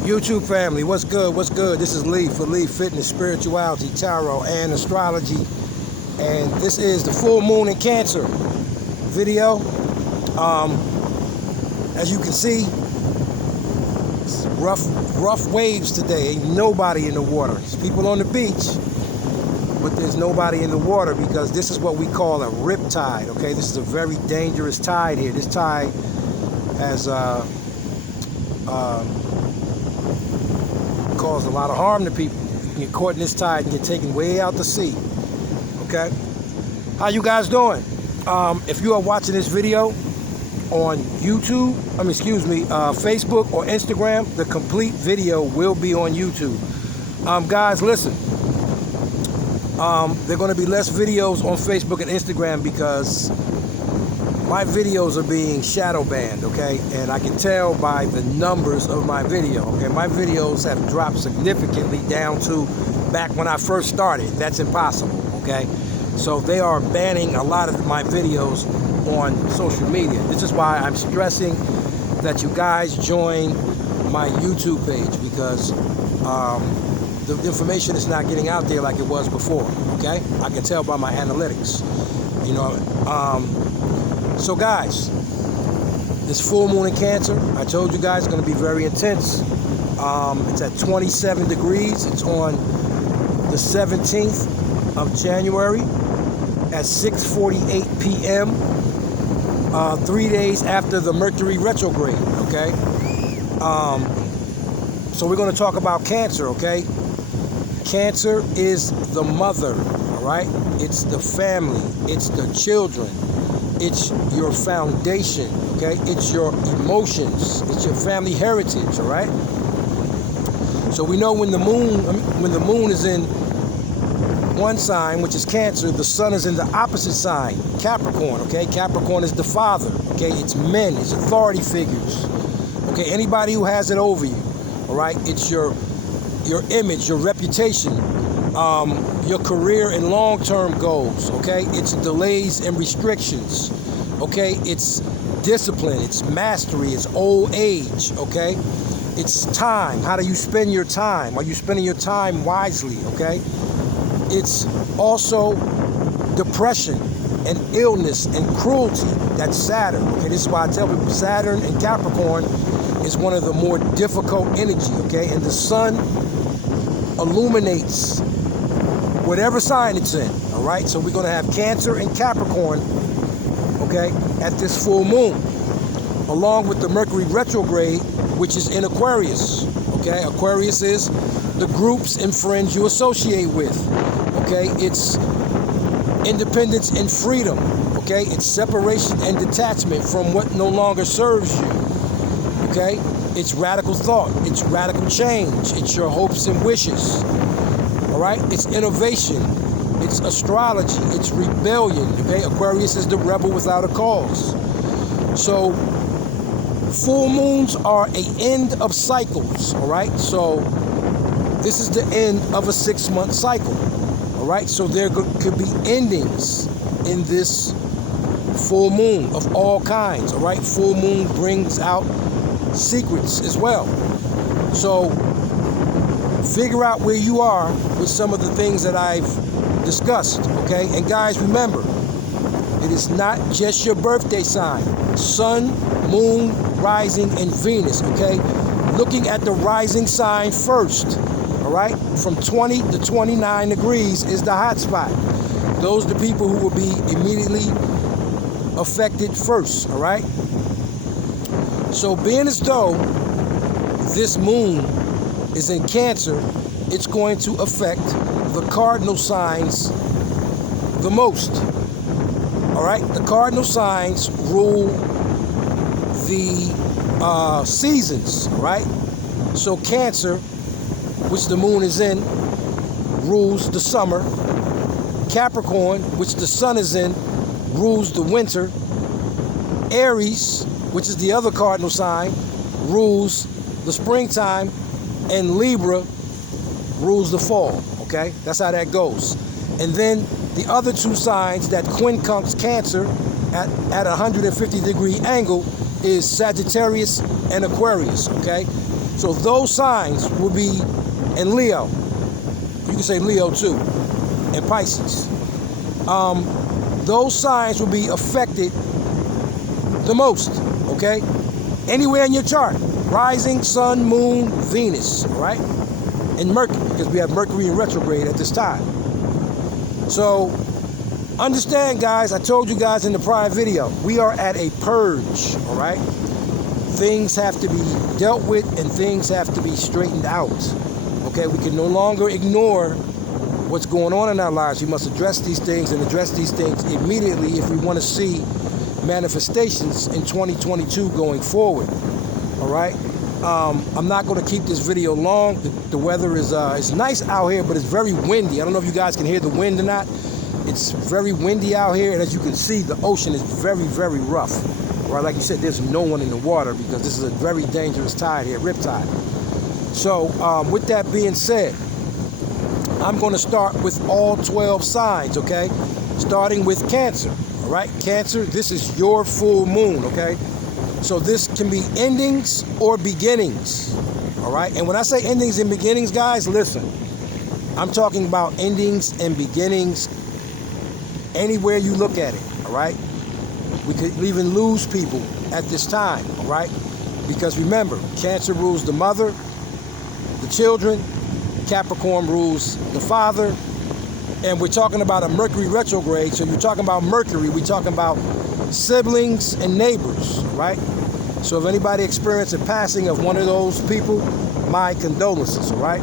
YouTube family, what's good? What's good? This is Lee for Lee Fitness, Spirituality, Tarot, and Astrology. And this is the full moon in Cancer video. As you can see, it's rough waves today. Ain't nobody in the water. There's people on the beach, but there's nobody in the water because this is what we call a rip tide, okay? This is a very dangerous tide here. This tide has caused a lot of harm to people. You can get caught in this tide and get taken way out to sea, okay? How you guys doing? If you are watching this video on YouTube, Facebook or Instagram, the complete video will be on YouTube. Guys, listen. There are going to be less videos on Facebook and Instagram because my videos are being shadow banned, okay? And I can tell by the numbers of my video, okay? My videos have dropped significantly down to back when I first started. That's impossible, okay? So they are banning a lot of my videos on social media. This is why I'm stressing that you guys join my YouTube page because the information is not getting out there like it was before, okay? I can tell by my analytics, you know. So guys, this full moon in Cancer, I told you guys, it's going to be very intense. It's at 27 degrees. It's on the 17th of January at 6:48 p.m., 3 days after the Mercury retrograde, okay? So we're going to talk about Cancer, okay? Cancer is the mother, all right? It's the family. It's the children. It's your foundation, okay? It's your emotions. It's your family heritage, all right? So we know when the moon is in one sign, which is Cancer, the sun is in the opposite sign, Capricorn, okay? Capricorn is the father, okay? It's men, it's authority figures, okay? Anybody who has it over you, all right? It's your image, your reputation, your career and long-term goals, okay? It's delays and restrictions, okay? It's discipline, it's mastery, it's old age, okay? It's time. How do you spend your time? Are you spending your time wisely, okay? It's also depression and illness and cruelty. That's Saturn, okay? This is why I tell people Saturn and Capricorn is one of the more difficult energy, okay? And the sun illuminates whatever sign it's in, all right? So we're going to have Cancer and Capricorn, okay, at this full moon, along with the Mercury retrograde, which is in Aquarius, okay? Aquarius is the groups and friends you associate with, okay? It's independence and freedom, okay? It's separation and detachment from what no longer serves you, okay? It's radical thought. It's radical change. It's your hopes and wishes. All right? It's innovation. It's astrology. It's rebellion. Okay? Aquarius is the rebel without a cause. So, full moons are an end of cycles. All right? So, this is the end of a 6-month cycle. All right? So, there could be endings in this full moon of all kinds. All right? Full moon brings out secrets as well. So figure out where you are with some of the things that I've discussed, okay? And guys, remember, it is not just your birthday sign. Sun, moon, rising, and Venus, okay? Looking at the rising sign first, all right? From 20 to 29 degrees is the hot spot. Those are the people who will be immediately affected first, all right? So being as though this moon is in Cancer, it's going to affect the cardinal signs the most. All right? The cardinal signs rule the seasons, right? So Cancer, which the moon is in, rules the summer. Capricorn, which the sun is in, rules the winter. Aries, which is the other cardinal sign, rules the springtime, and Libra rules the fall, okay? That's how that goes. And then the other two signs that quincunx Cancer at a 150-degree angle is Sagittarius and Aquarius, okay? So those signs will be, and Leo, you can say Leo too, and Pisces. Those signs will be affected the most, okay? Anywhere in your chart, rising, sun, moon, Venus, right? And Mercury, because we have Mercury in retrograde at this time. So understand, guys, I told you guys in the prior video, we are at a purge, all right? Things have to be dealt with and things have to be straightened out, okay? We can no longer ignore what's going on in our lives. We must address these things and address these things immediately if we want to see manifestations in 2022 going forward, all right? I'm not going to keep this video long. The weather is it's nice out here, but it's very windy. I don't know if you guys can hear the wind or not. It's very windy out here, and as you can see, the ocean is very, very rough. Right, like you said, there's no one in the water because this is a very dangerous tide here, riptide. So with that being said, I'm going to start with all 12 signs, okay? Starting with Cancer, all right? Cancer, this is your full moon, okay? So this can be endings or beginnings, all right? And when I say endings and beginnings, guys, listen. I'm talking about endings and beginnings anywhere you look at it, all right? We could even lose people at this time, all right? Because remember, Cancer rules the mother, the children, Capricorn rules the father, and we're talking about a Mercury retrograde, so you're talking about Mercury, we're talking about siblings and neighbors, right? So if anybody experienced a passing of one of those people, my condolences, all right?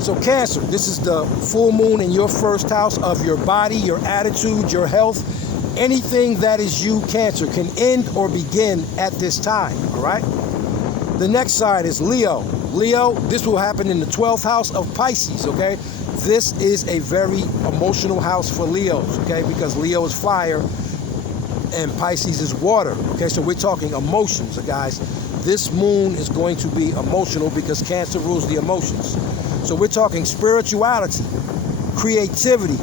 So Cancer, this is the full moon in your first house of your body, your attitude, your health. Anything that is you, Cancer, can end or begin at this time, all right? The next sign is Leo. Leo, this will happen in the 12th house of Pisces, okay? This is a very emotional house for Leos, okay? Because Leo is fire and Pisces is water, okay? So we're talking emotions, guys. This moon is going to be emotional because Cancer rules the emotions. So we're talking spirituality, creativity,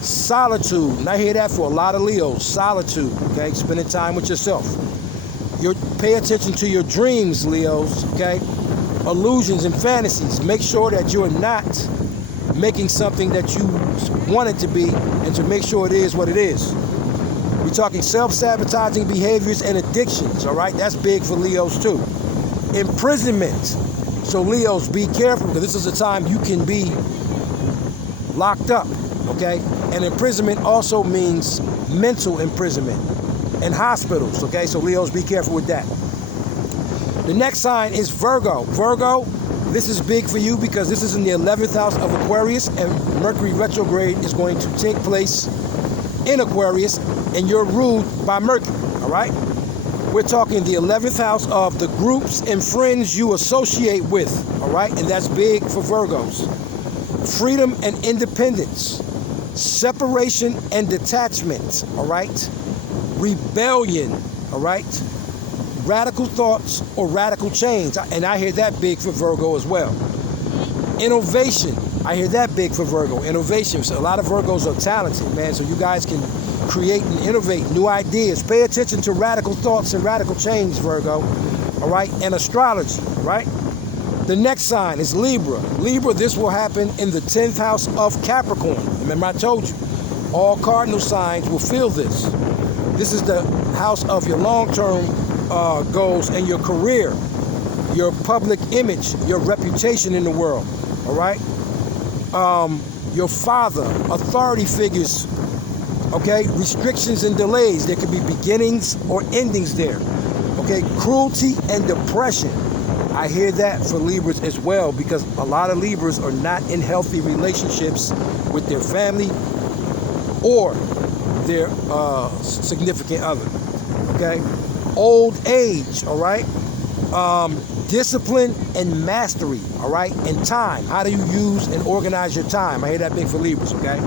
solitude, and I hear that for a lot of Leos, solitude, okay? Spending time with yourself. Pay attention to your dreams, Leos, okay? Illusions and fantasies. Make sure that you're not making something that you want it to be and to make sure it is what it is. We're talking self-sabotaging behaviors and addictions, all right? That's big for Leos too. Imprisonment. So Leos, be careful because this is a time you can be locked up, okay? And imprisonment also means mental imprisonment and hospitals, okay? So Leos, be careful with that. The next sign is Virgo. Virgo, this is big for you because this is in the 11th house of Aquarius and Mercury retrograde is going to take place in Aquarius and you're ruled by Mercury, all right? We're talking the 11th house of the groups and friends you associate with, all right? And that's big for Virgos. Freedom and independence, separation and detachment, all right? Rebellion, all right? Radical thoughts or radical change, and I hear that big for Virgo as well. Innovation, I hear that big for Virgo. Innovation, so a lot of Virgos are talented, man, so you guys can create and innovate new ideas. Pay attention to radical thoughts and radical change, Virgo, all right? And astrology, right? The next sign is Libra. Libra, this will happen in the 10th house of Capricorn. Remember I told you, all cardinal signs will feel this. This is the house of your long-term goals and your career, your public image, your reputation in the world, all right? Your father, authority figures, okay? Restrictions and delays. There could be beginnings or endings there, okay? Cruelty and depression. I hear that for Libras as well because a lot of Libras are not in healthy relationships with their family or their significant other, okay? Old age, all right? Discipline and mastery, all right? And time. How do you use and organize your time? I hear that big for Libras, okay?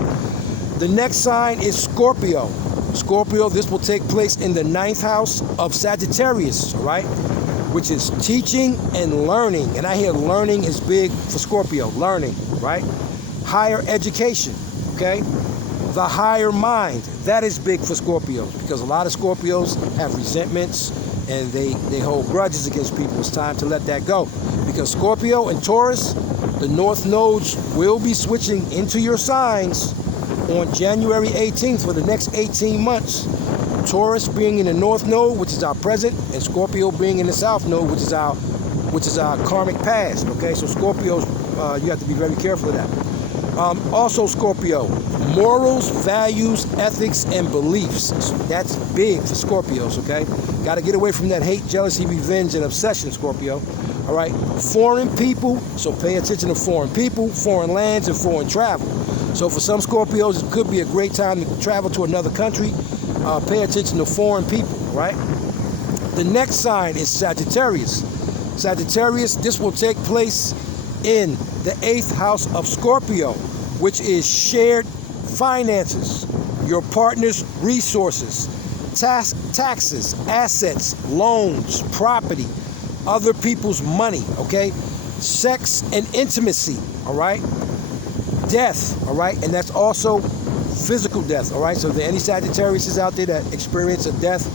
The next sign is Scorpio. Scorpio, this will take place in the 9th house of Sagittarius, all right? Which is teaching and learning. And I hear learning is big for Scorpio, learning, right? Higher education, okay? The higher mind, that is big for Scorpios because a lot of Scorpios have resentments and they hold grudges against people. It's time to let that go because Scorpio and Taurus, the North nodes will be switching into your signs on January 18th for the next 18 months. Taurus being in the North node, which is our present, and Scorpio being in the South node, which is our karmic past. Okay, so Scorpios, you have to be very careful of that. Also, Scorpio, morals, values, ethics, and beliefs. That's big for Scorpios. Okay, got to get away from that hate, jealousy, revenge, and obsession, Scorpio. All right, foreign people. So pay attention to foreign people, foreign lands, and foreign travel. So for some Scorpios, it could be a great time to travel to another country. Pay attention to foreign people, right? The next sign is Sagittarius. Sagittarius, this will take place in the 8th house of Scorpio, which is shared finances, your partner's resources, taxes, assets, loans, property, other people's money, okay? Sex and intimacy, all right? Death, all right? And that's also physical death, all right? So if there are any Sagittarius out there that experience a death,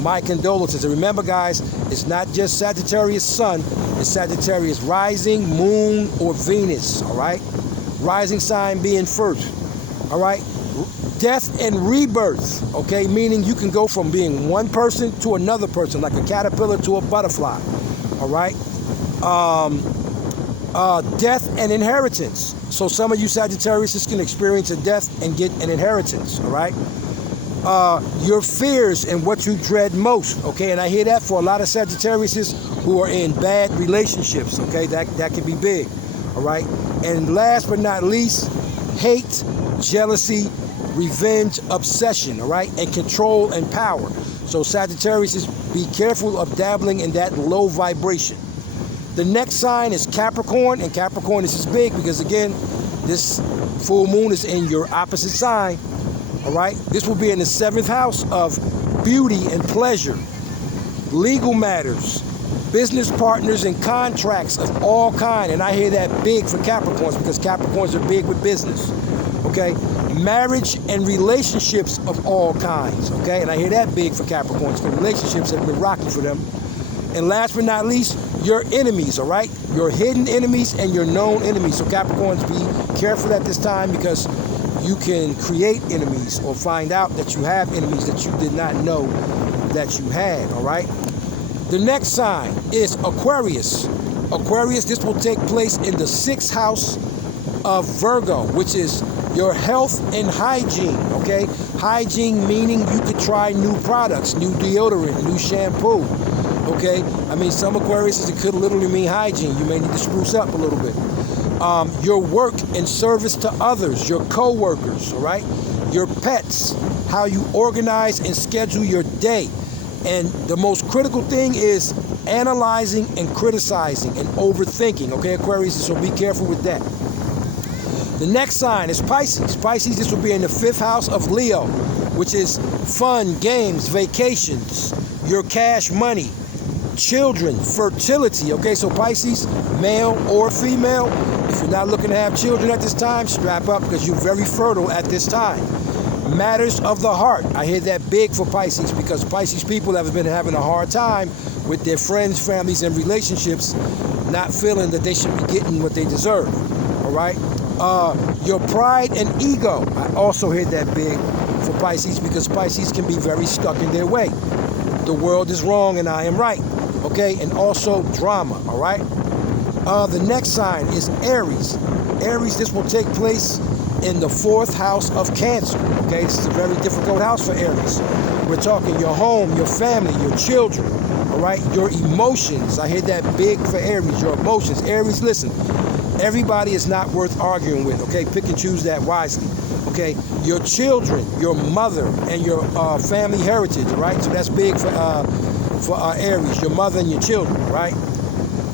my condolences. And remember, guys, it's not just Sagittarius sun, it's Sagittarius rising, moon, or Venus, all right? Rising sign being first, all right? Death and rebirth, okay? Meaning you can go from being one person to another person, like a caterpillar to a butterfly, all right? Death and inheritance. So some of you Sagittarius can experience a death and get an inheritance, all right? Your fears and what you dread most, okay? And I hear that for a lot of Sagittarius who are in bad relationships, okay? That can be big, all right? And last but not least, hate, jealousy, revenge, obsession, all right? And control and power. So Sagittarius, be careful of dabbling in that low vibration. The next sign is Capricorn, and Capricorn, this is big because, again, this full moon is in your opposite sign, all right? This will be in the 7th house of beauty and pleasure, legal matters, business partners and contracts of all kind, and I hear that big for Capricorns because Capricorns are big with business, okay? Marriage and relationships of all kinds, okay? And I hear that big for Capricorns, because relationships have been rocky for them. And last but not least, your enemies, all right? Your hidden enemies and your known enemies. So Capricorns, be careful at this time because you can create enemies or find out that you have enemies that you did not know that you had, all right? The next sign is Aquarius. Aquarius, this will take place in the 6th house of Virgo, which is your health and hygiene, okay? Hygiene meaning you could try new products, new deodorant, new shampoo, okay? I mean, some Aquarius, it could literally mean hygiene. You may need to spruce up a little bit. Your work and service to others, your co-workers, all right? Your pets, how you organize and schedule your day. And the most critical thing is analyzing and criticizing and overthinking, okay, Aquarius? So be careful with that. The next sign is Pisces. Pisces, this will be in the 5th house of Leo, which is fun, games, vacations, your cash money, children, fertility, okay? So Pisces, male or female, if you're not looking to have children at this time, strap up because you're very fertile at this time. Matters of the heart. I hear that big for Pisces because Pisces people have been having a hard time with their friends, families, and relationships, not feeling that they should be getting what they deserve, all right? Your pride and ego. I also hear that big for Pisces because Pisces can be very stuck in their way. The world is wrong and I am right, okay? And also drama, all right? The next sign is Aries. Aries, this will take place in the 4th house of Cancer, okay? This is a very difficult house for Aries. We're talking your home, your family, your children, all right? Your emotions. I hear that big for Aries, your emotions. Aries, listen, everybody is not worth arguing with, okay? Pick and choose that wisely, okay? Your children, your mother, and your family heritage, all right? So that's big for Aries, your mother and your children, all right?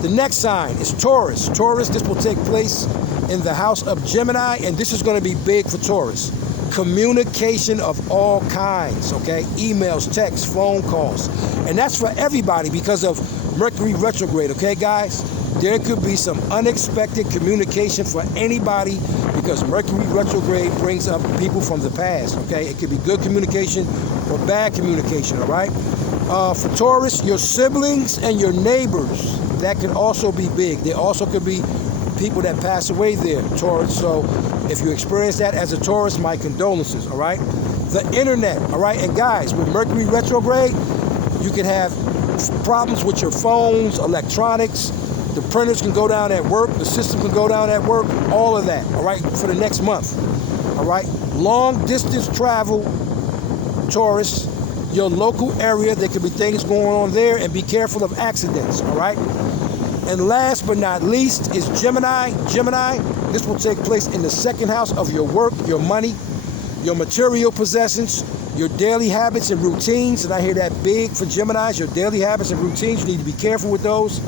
The next sign is Taurus. Taurus, this will take place in the house of Gemini, and this is going to be big for Taurus. Communication of all kinds, okay? Emails, texts, phone calls. And that's for everybody because of Mercury retrograde, okay, guys? There could be some unexpected communication for anybody because Mercury retrograde brings up people from the past, okay? It could be good communication or bad communication, all right? For Taurus, your siblings and your neighbors, that can also be big. There also could be people that pass away there, Taurus. So if you experience that as a Taurus, my condolences, all right? The internet, all right? And guys, with Mercury retrograde, you can have problems with your phones, electronics. The printers can go down at work. The system can go down at work. All of that, all right, for the next month, all right? Long distance travel, Taurus, your local area, there could be things going on there, and be careful of accidents, all right? And last but not least is Gemini. Gemini, this will take place in the second house of your work, your money, your material possessions, your daily habits and routines. And I hear that big for Geminis, your daily habits and routines. You need to be careful with those.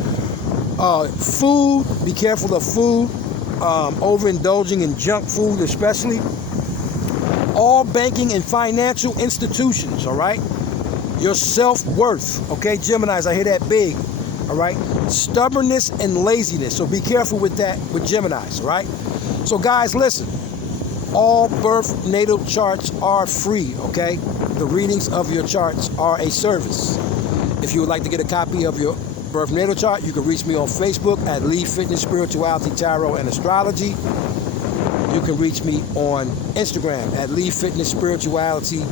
Food, be careful of food. Overindulging in junk food especially. All banking and financial institutions, all right? Your self-worth, okay, Geminis, I hear that big, all right? Stubbornness and laziness, so be careful with that with Geminis, all right? So guys, listen, all birth natal charts are free, okay? The readings of your charts are a service. If you would like to get a copy of your birth natal chart, you can reach me on Facebook at Lee Fitness, Spirituality, Tarot, and Astrology. You can reach me on Instagram at Lee Fitness, Spirituality,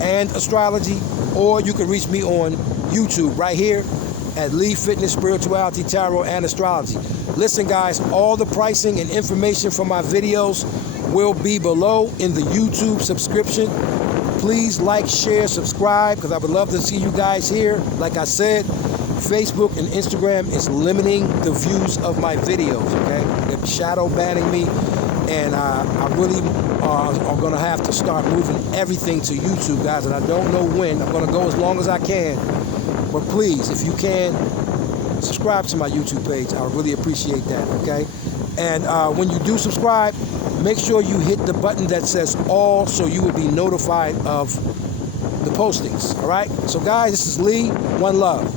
and Astrology, or you can reach me on YouTube right here at Lee Fitness, Spirituality, Tarot, and Astrology. Listen, guys, all the pricing and information for my videos will be below in the YouTube subscription. Please like, share, subscribe, because I would love to see you guys here. Like I said, Facebook and Instagram is limiting the views of my videos, okay? They're shadow banning me, and I really are going to have to start moving everything to YouTube, guys, and I don't know when. I'm going to go as long as I can, but please, if you can, subscribe to my YouTube page. I would really appreciate that, okay? And when you do subscribe, make sure you hit the button that says all, so you will be notified of the postings, all right? So guys, this is Lee. One love.